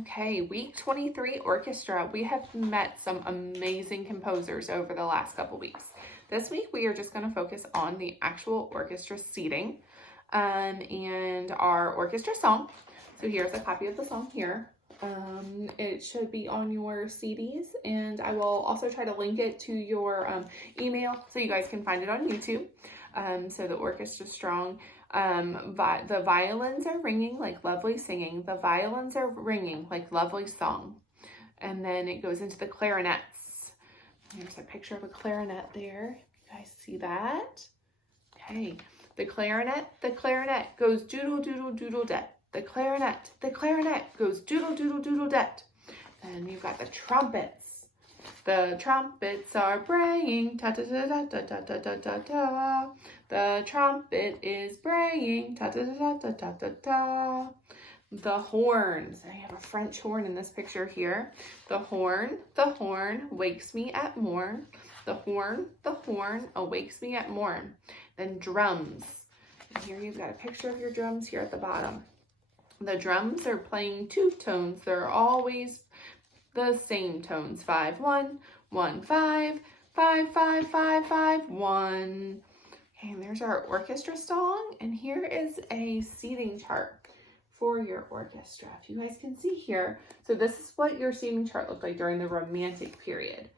Okay, week 23 orchestra. We have met some amazing composers over the last couple weeks. This week we are just going to focus on the actual orchestra seating and our orchestra song. So here's a copy of the song here. It should be on your CDs, and I will also try to link it to your email so you guys can find it on YouTube. So the orchestra strong. The violins are ringing like lovely singing. The violins are ringing like lovely song. And then it goes into the clarinets. There's a picture of a clarinet there. You guys see that? Okay. The clarinet goes doodle doodle doodle det. The clarinet goes doodle doodle doodle det. And you've got the trumpets. The trumpets are braying, ta ta ta ta ta ta ta ta ta. The trumpet is braying, ta ta ta ta ta ta ta. The horns. I have a French horn in this picture here. The horn wakes me at morn. The horn awakes me at morn. Then drums. And here you've got a picture of your drums here at the bottom. The drums are playing two tones. They're always the same tones. 5 1 1 5 5 5 5 5 1. Okay, and there's our orchestra song, and here is a seating chart for your orchestra. If you guys can see here, so this is what your seating chart looked like during the Romantic period.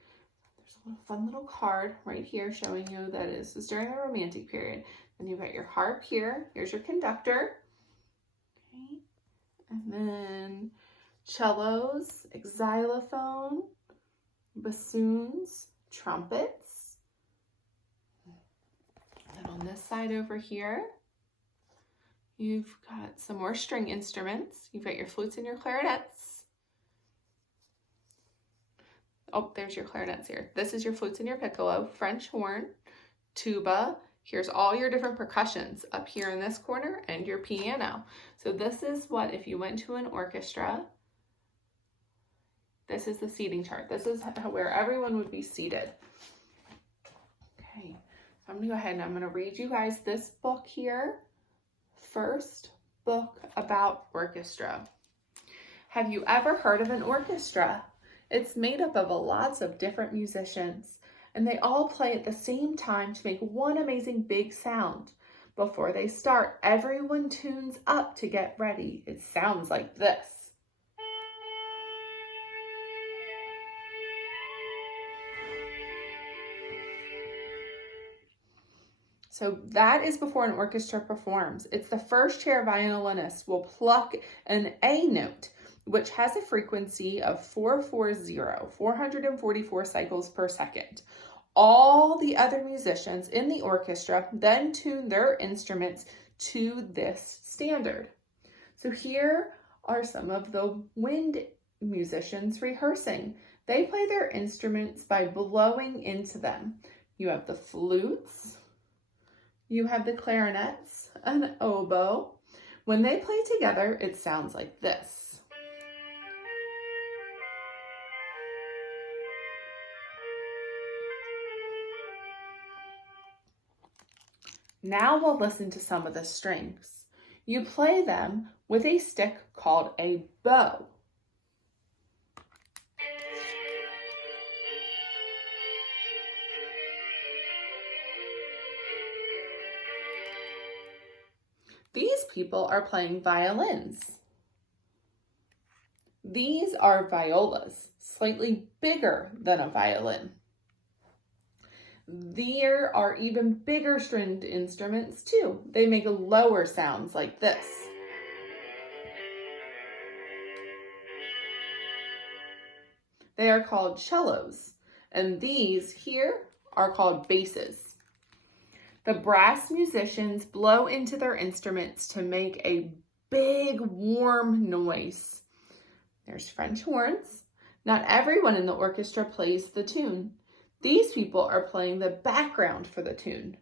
There's a fun little card right here showing you that this is during the Romantic period. Then you've got your harp here. Here's your conductor. Okay, and then cellos, xylophone, bassoons, trumpets. And on this side over here, you've got some more string instruments. You've got your flutes and your clarinets. Oh, there's your clarinets here. This is your flutes and your piccolo, French horn, tuba. Here's all your different percussions up here in this corner and your piano. So this is what, if you went to an orchestra, this is the seating chart. This is where everyone would be seated. Okay, so I'm gonna go ahead and I'm gonna read you guys this book here. First book about orchestra. Have you ever heard of an orchestra? It's made up of lots of different musicians, and they all play at the same time to make one amazing big sound. Before they start, everyone tunes up to get ready. It sounds like this. So that is before an orchestra performs. It's the first chair violinist will pluck an A note, which has a frequency of 444 cycles per second. All the other musicians in the orchestra then tune their instruments to this standard. So here are some of the wind musicians rehearsing. They play their instruments by blowing into them. You have the flutes. You have the clarinets, an oboe. When they play together, it sounds like this. Now we'll listen to some of the strings. You play them with a stick called a bow. These people are playing violins. These are violas, slightly bigger than a violin. There are even bigger stringed instruments too. They make lower sounds like this. They are called cellos, and these here are called basses. The brass musicians blow into their instruments to make a big, warm noise. There's French horns. Not everyone in the orchestra plays the tune. These people are playing the background for the tune.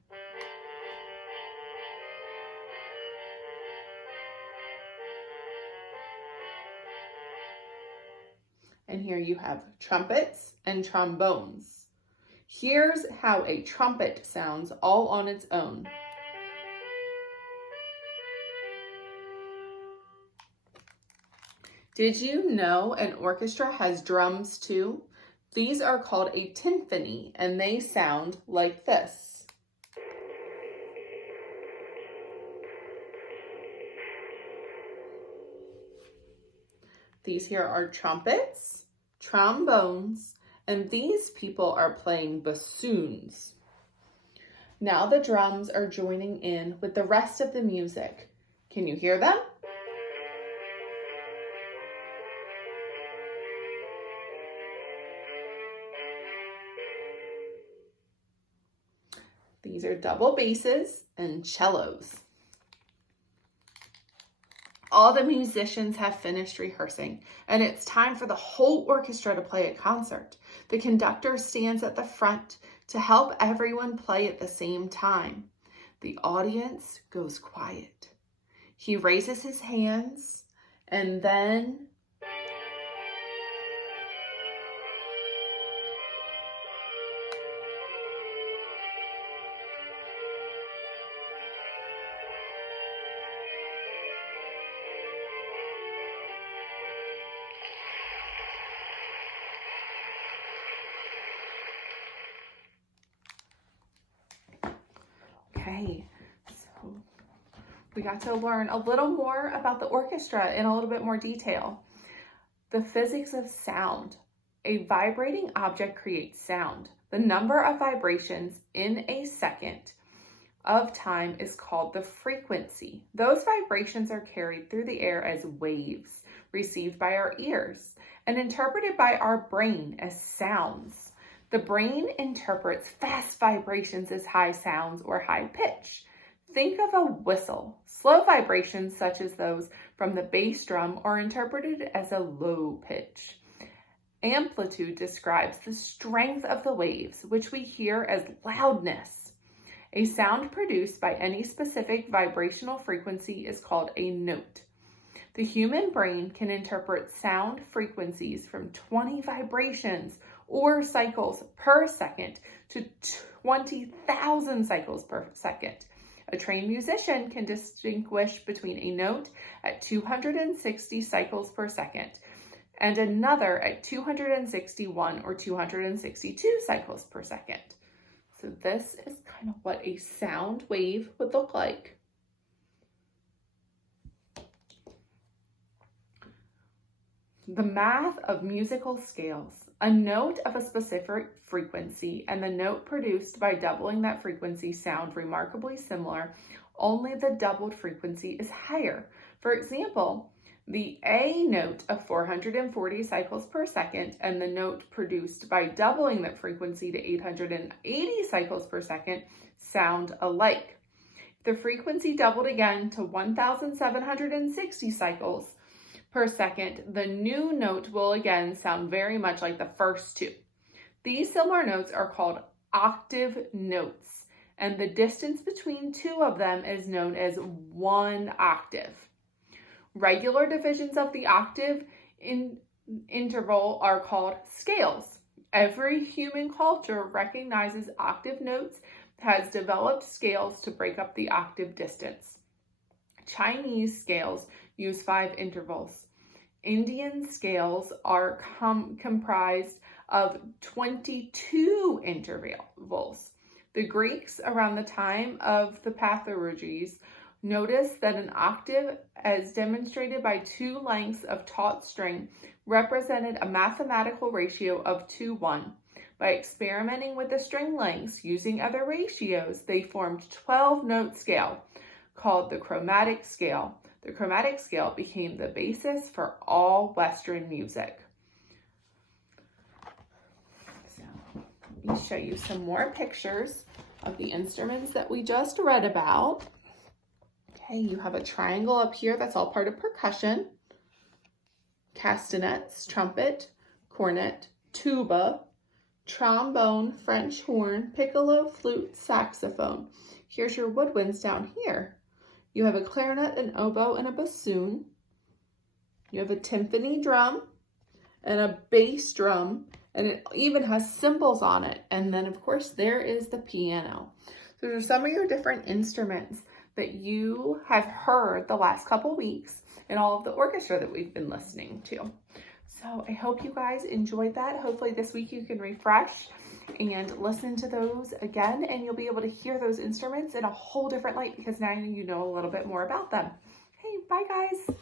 And here you have trumpets and trombones. Here's how a trumpet sounds all on its own. Did you know an orchestra has drums too? These are called a timpani, and they sound like this. These here are trumpets, trombones, and these people are playing bassoons. Now the drums are joining in with the rest of the music. Can you hear them? These are double basses and cellos. All the musicians have finished rehearsing, and it's time for the whole orchestra to play a concert. The conductor stands at the front to help everyone play at the same time. The audience goes quiet. He raises his hands, and then okay, so we got to learn a little more about the orchestra in a little bit more detail. The physics of sound. A vibrating object creates sound. The number of vibrations in a second of time is called the frequency. Those vibrations are carried through the air as waves, received by our ears, and interpreted by our brain as sounds. The brain interprets fast vibrations as high sounds or high pitch. Think of a whistle. Slow vibrations such as those from the bass drum are interpreted as a low pitch. Amplitude describes the strength of the waves, which we hear as loudness. A sound produced by any specific vibrational frequency is called a note. The human brain can interpret sound frequencies from 20 vibrations or cycles per second to 20,000 cycles per second. A trained musician can distinguish between a note at 260 cycles per second and another at 261 or 262 cycles per second. So this is kind of what a sound wave would look like. The math of musical scales. A note of a specific frequency and the note produced by doubling that frequency sound remarkably similar, only the doubled frequency is higher. For example, the A note of 440 cycles per second and the note produced by doubling that frequency to 880 cycles per second sound alike. If the frequency doubled again to 1,760 cycles per second, the new note will again sound very much like the first two. These similar notes are called octave notes, and the distance between two of them is known as 1 octave. Regular divisions of the octave interval are called scales. Every human culture recognizes octave notes, has developed scales to break up the octave distance. Chinese scales use 5 intervals. Indian scales are comprised of 22 intervals. The Greeks, around the time of the Pythagoreans, noticed that an octave, as demonstrated by 2 lengths of taut string, represented a mathematical ratio of 2:1. By experimenting with the string lengths using other ratios, they formed a 12-note scale called the chromatic scale. The chromatic scale became the basis for all Western music. So let me show you some more pictures of the instruments that we just read about. Okay, you have a triangle up here that's all part of percussion. Castanets, trumpet, cornet, tuba, trombone, French horn, piccolo, flute, saxophone. Here's your woodwinds down here. You have a clarinet, an oboe, and a bassoon. You have a timpani drum and a bass drum, and it even has cymbals on it. And then, of course, there is the piano. So those are some of your different instruments that you have heard the last couple weeks. in all of the orchestra that we've been listening to. So I hope you guys enjoyed that. Hopefully this week you can refresh and listen to those again, and you'll be able to hear those instruments in a whole different light because now you know a little bit more about them. Hey, bye guys.